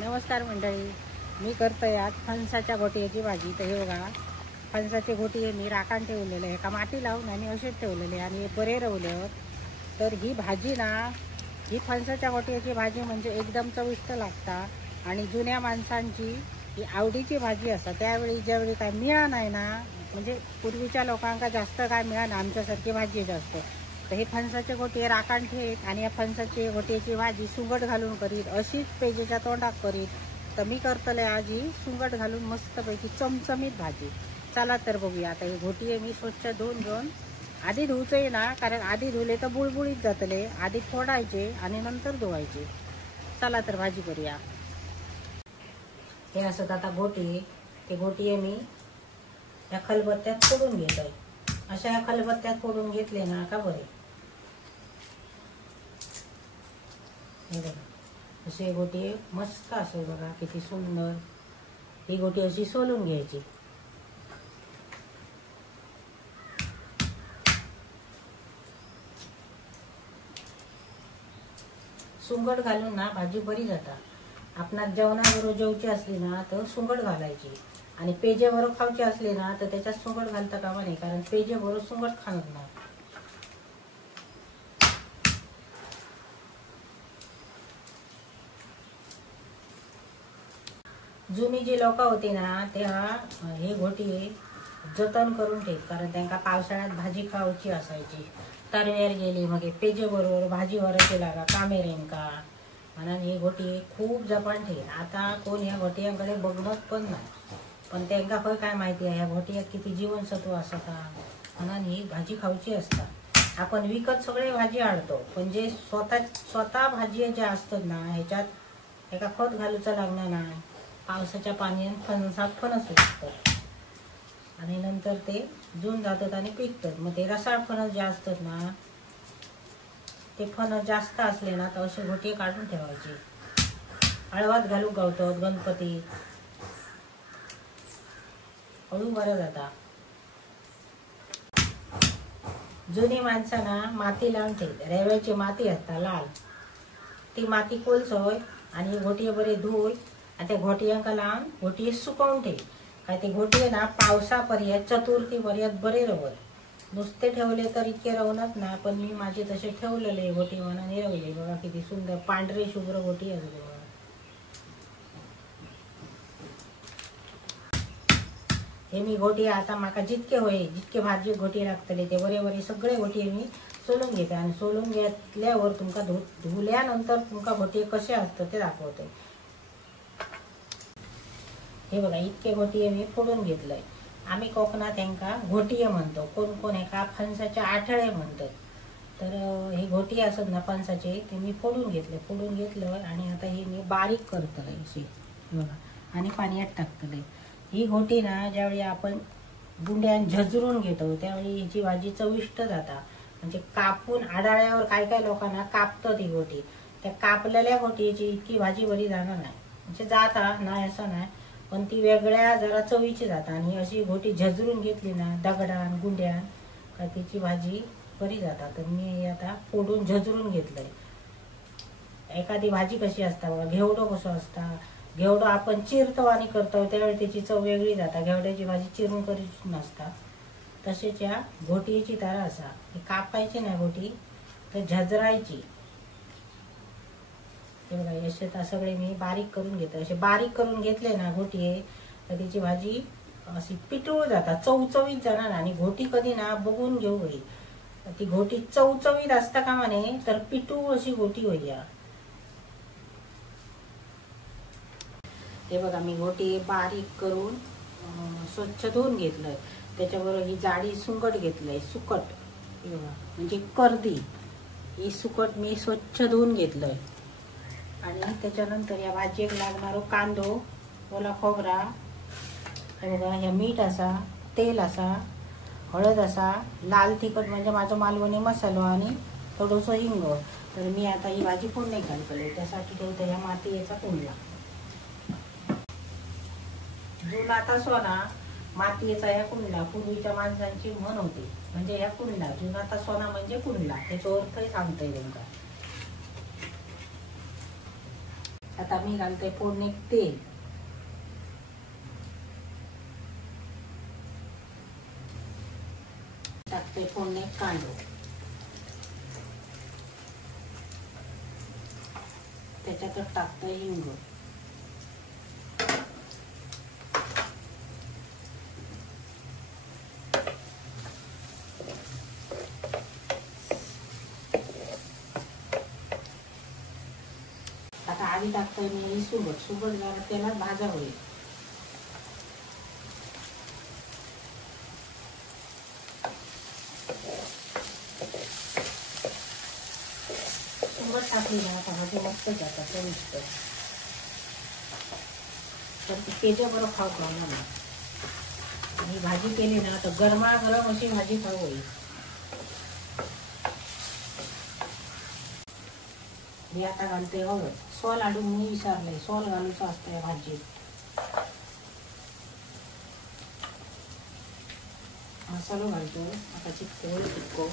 नमस्कार मंडळी, मी करतोय आज फणसाच्या घोटियाची भाजी। तर हे बघा, फणसाचे घोटी मी राखण ठेवलेले आहे, का माती लावून आणि असेच ठेवलेले आणि बरे रवले। तर ही भाजी ना, ही फणसाच्या घोटियाची भाजी म्हणजे एकदम चविष्ट लागता आणि जुन्या माणसांची ही आवडीची भाजी असता। त्यावेळी ज्यावेळी काय मिळा नाही ना, म्हणजे पूर्वीच्या लोकांका जास्त काय मिळा ना, आमच्यासारखी भाजी जास्त। तर हे फणसाचे घोटी राखण ठेवीत आणि या फणसाची घोटियाची भाजी सुंगट घालून करीत, अशीच पेजेच्या तोंडात करीत। तर मी करतले आज ही सुंगट घालून मस्तपैकी चमचमीत भाजी। चला तर बघूया। आता ही घोटी मी स्वच्छ धुवून घेऊन, आधी धुवचंय ना, कारण आधी धुले तर बुळबुळीत जातले, आधी फोडायचे आणि नंतर धुवायचे। चला तर भाजी करूया। हे असत आता घोटी, ते घोटी मी या खलबत्त्यात फोडून घेतोय। अशा या खलबत्त्यात फोडून घेतले ना का बरे, हे बघा अशी घोटी मस्त असेल बघा, किती सुंदर। ही घोटी अशी सोलून घ्यायची। सुंगट घालून ना भाजी बरी जाता। आपणाक जेवणाबरोबर जेवची असली ना तर सुंगट घालायची, आणि पेजे बरोबर खावची असली ना तर त्याच्यात सुंगट घालता कामा नाही, कारण पेजे बरोबर सुंगट खाणत नाही। जुनी जी लोक होती ना, त्या हे घोटी जतन करून ठेव, कारण त्यांना पावसाळ्यात भाजी खावची असायची। तरवेर गेली मग पेजे बरोबर भाजी वरायची लागा कामेरेंका, म्हणून ही घोटी खूप जपान ठेव। आता कोण या घोटियांकडे बघत पण नाही, पण त्यांना खय काय माहिती आहे या घोटियात किती जीवनसत्व असता, म्हणून ही भाजी खावची असता। आपण विकत सगळे भाजी आणतो, पण जे स्वतः भाजी ज्या असतात ना, ह्याच्यात एका खत घालूचं लागणार नाही। पावसाच्या पाण्यात फणसात फणस उगतात आणि नंतर ते जून जातात आणि पिकतात। मग ते रसाळ फणस जे असतात ना, ते फणस जास्त असले ना तर असे घोटी काढून ठेवायचे। हळवात घालू गावतात गणपती, हळू बरं जाता। जुनी माणसं ना माती लावून ठेव, रेव्याची माती असता लाल, ती माती कोलसोय आणि घोटी बरे धुय आणि त्या घोटियांका लावून घोटी सुकवून ठेव। काय ते घोटी ना पावसापर्यंत चतुर्थीपर्यंत बरे रवत। नुसते ठेवले तर इतके रवणार ना, पण मी माझे तसे ठेवलेले घोटी म्हणून रवले। बघा किती सुंदर पांढरे शुभ्र घोटी असते बघा। हे मी घोटी आता माका जितके होय, जितके भाजी घोटी लागतले ते बरे बरे सगळे घोटी मी सोलून घेते, आणि सोलून घेतल्यावर तुमका धुल्यानंतर तुमका घोटी कसे असतात ते दाखवते। हे बघा इतके घोटी मी फोडून घेतलंय। आम्ही कोकणात यांका घोटिये म्हणतो, कोण कोण एका फणसाच्या आठळे म्हणतात। तर हे घोटी असत ना फणसाचे, ते मी फोडून घेतलं आणि आता हे मी बारीक करतले अशी बघा, आणि पाण्यात टाकतले। ही घोटी ना ज्यावेळी आपण गुंड्यान झजरून घेतो त्यावेळी हिची भाजी चविष्ट जाता। म्हणजे कापून आडाळ्यावर काय काय लोकांना कापतात ही घोटी, त्या कापलेल्या घोटीची इतकी भाजी बरी जाणार नाही, म्हणजे जाता नाही असं नाही, पण ती वेगळ्या जरा चवीची जाता। आणि अशी घोटी झजरून घेतली ना दगडान गुंड्यान का तिची भाजी बरी जाता। तर मी आता फोडून झजरून घेतलंय। एखादी भाजी कशी असता बघा, घेवडो कसो असता, घेवडो आपण चिरतो आणि करतो त्यावेळी त्याची चव वेगळी जाता, घेवड्याची भाजी चिरून करीत नसता। तसेच या घोटीची तारा असा, कापायची नाही घोटी तर झजरायची। हे बघा असे सगळे मी बारीक करून घेतो। असे बारीक करून घेतले ना घोटी तर तिची भाजी अशी पिटूळ जाता, चवचवीत जाणार। आणि घोटी कधी ना बघून घेऊ होई, ती घोटी चवचवीत असता का म्हणे तर पिटूळ अशी घोटी होईया। हे बघा मी घोटी बारीक करून स्वच्छ धुवून घेतलंय, त्याच्याबरोबर ही जाडी सुंगट घेतलंय, सुकट हे बघा म्हणजे कर्दी, ही सुकट मी स्वच्छ धुवून घेतलंय। आणि त्याच्यानंतर या भाजीक लागणारो कांदो, ओला खोबरा, हे बघा ह्या मीठ असा, तेल असा, हळद असा, लाल तिखट म्हणजे माझा मालवणी मसालो, आणि थोडंसं हिंग। तर मी आता ही भाजी फोडणी घालतले, त्यासाठी ठेवतो ह्या मातीचा कुंडला। जुना सोना मातीचा या कुंडला, पूर्वीच्या माणसांची म्हण होती, म्हणजे या कुंडला जुना सोना म्हणजे कुंडला, त्याचा अर्थ सांगतोय नेमका। आता मी घालते फोडणीत तेल, टाकते फोडणीत कांदो, त्याच्यातच टाकते हिंग, आता आधी टाकतोय मी सुबट जरा त्याला भाजा होईल. सुबट टाकली ना आता भाजी मस्त जातात चविष्ट, तर त्याच्याबरोबर खाऊ खावणार ना. आणि भाजी केली ना तर गरमागरम अशी भाजी खाऊ होईल. मी आता घालते हळद. सॉल आणून मी विसरले, सॉल घालूचं असतं या भाजीत. मसालो घालतो आता चिक्को.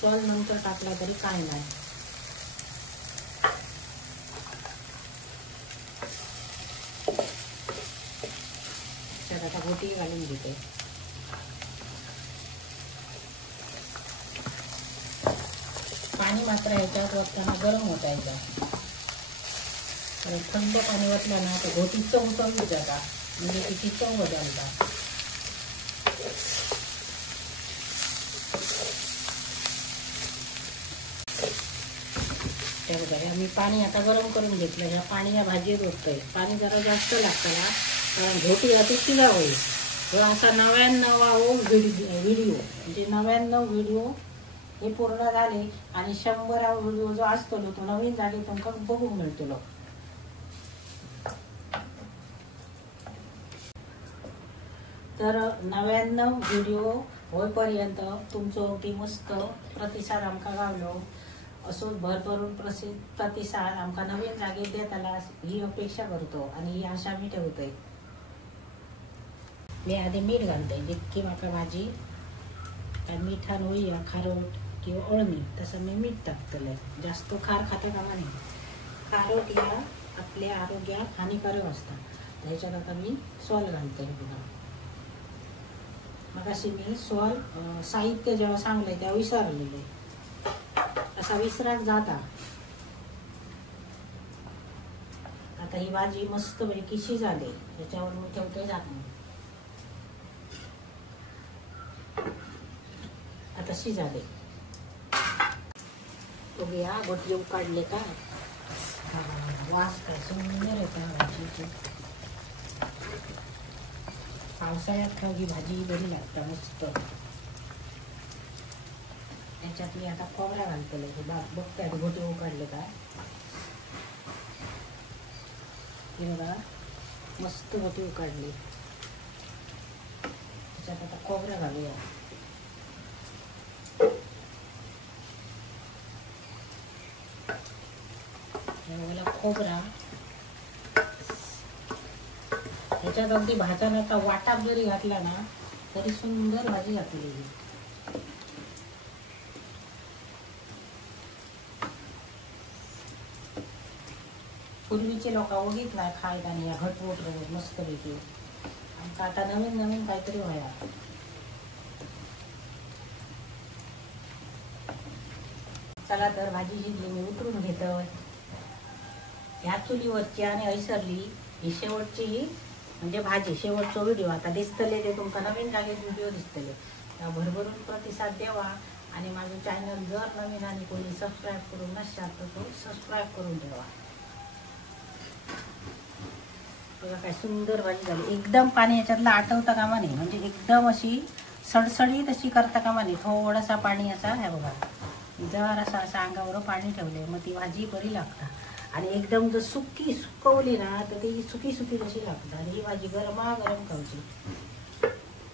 सॉल नंतर टाकला तरी काय नाही. त्यात आता घोटी घालून घेते. पाणी मात्र ह्याच्यात वरताना गरम होतायचा, थंड पाणी वतलं ना तर घोटी चवचवीत जाता, म्हणजे तिची चव बदलता. मी पाणी आता गरम करून घेतलं. ह्या पाणी या भाजीत ओततंय. पाणी जरा जास्त लागतं ना, कारण घोटी अति शिजा होईल. असा 99 व्हिडिओ म्हणजे 99 व्हिडिओ हे पूर्ण झाले आणि 100 व्हिडिओ जो असतो तो नवीन जागे तुमका बघून मिळतो. तर 99 व्हिडिओ होईपर्यंत तुमचो अगदी मस्त प्रतिसाद आमका गावलो. असो भरभरून प्रतिसाद आमका नवीन जागे देत आला ही अपेक्षा करतो आणि ही आशा मी ठेवतोय. मी आधी मीठ घालते जितकी माका भाजी मिठान होईल, खारोट किंवा अळणी तसं मी मीठ टाकतले. जास्त खार खाता कामा नाही. खारोट या आपल्या आरोग्यात हानिकारक असतात. त्याच्यात आता मी सॉल घालते. मगाशी मी सॉल साहित्य जेव्हा सांगले तेव्हा विसरलेले, असा विसराक जाता. आता ही भाजी मस्त पैकी शिजाली. त्याच्यावर मी ठेवते झाकण. आता शिजाले. बघूया गोटी उकाडले का. वास काय सुंदर येतो भाजीची. पावसाळ्यात खाऊ ही भाजी बरी लागते मस्त. त्याच्यात मी आता खोबरा घालतले. बघते गोटी उकाडले का. हे बघा मस्त गोटी उकाडली. त्याच्यात आता खोबरा घालूया. खोबरा ह्याच्यात अगदी भाजायला आता वाटा जरी घातला ना तरी सुंदर भाजी घातलेली. पूर्वीचे लोक बघितला खायला आणि या घटमुट रवत मस्त पैकी. आमका आता नवीन नवीन काहीतरी व्हाया. चला तर भाजी शिजली मी उतरून घेतोय. ह्या चुलीवरची आणि ऐसरली ही शेवटची म्हणजे भाजी शेवटचा व्हिडिओ आता दिसतले ते तुमका नवीन जागेत व्हिडिओ दिसतले. त्या भरभरून प्रतिसाद द्यावा आणि माझं चॅनल जर नवीन आणि कोणी सबस्क्राईब करून नसणार तर तो सबस्क्राईब करून ठेवा. बघा काय सुंदर भाजी झाली. एकदम पाणी याच्यातलं आटवता कामा नाही, म्हणजे एकदम अशी सडसडीत अशी करता कामा नाही. थोडासा पाणी असा ह्या बघा जरासा असं अंगावर पाणी ठेवले मग ती भाजी बरी लागता. आणि एकदम जर सुकवली ना तर ती सुकी जशी लागतात. आणि ही भाजी गरमागरम खायची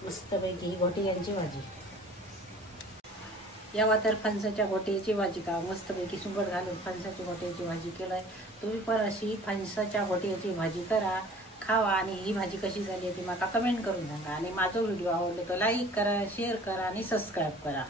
मस्तपैकी. ही घोटियांची भाजी यावा तर फणसाच्या घोटियाची भाजी का मस्तपैकी सुंगट घालून फणसाची घोटियाची भाजी केलाय. तुम्ही पण अशी फणसाच्या घोटियाची भाजी करा, खावा आणि ही भाजी कशी झाली ती मला कमेंट करून सांगा. आणि माझा व्हिडिओ आवडला तर लाईक करा, शेअर करा आणि सबस्क्राईब करा.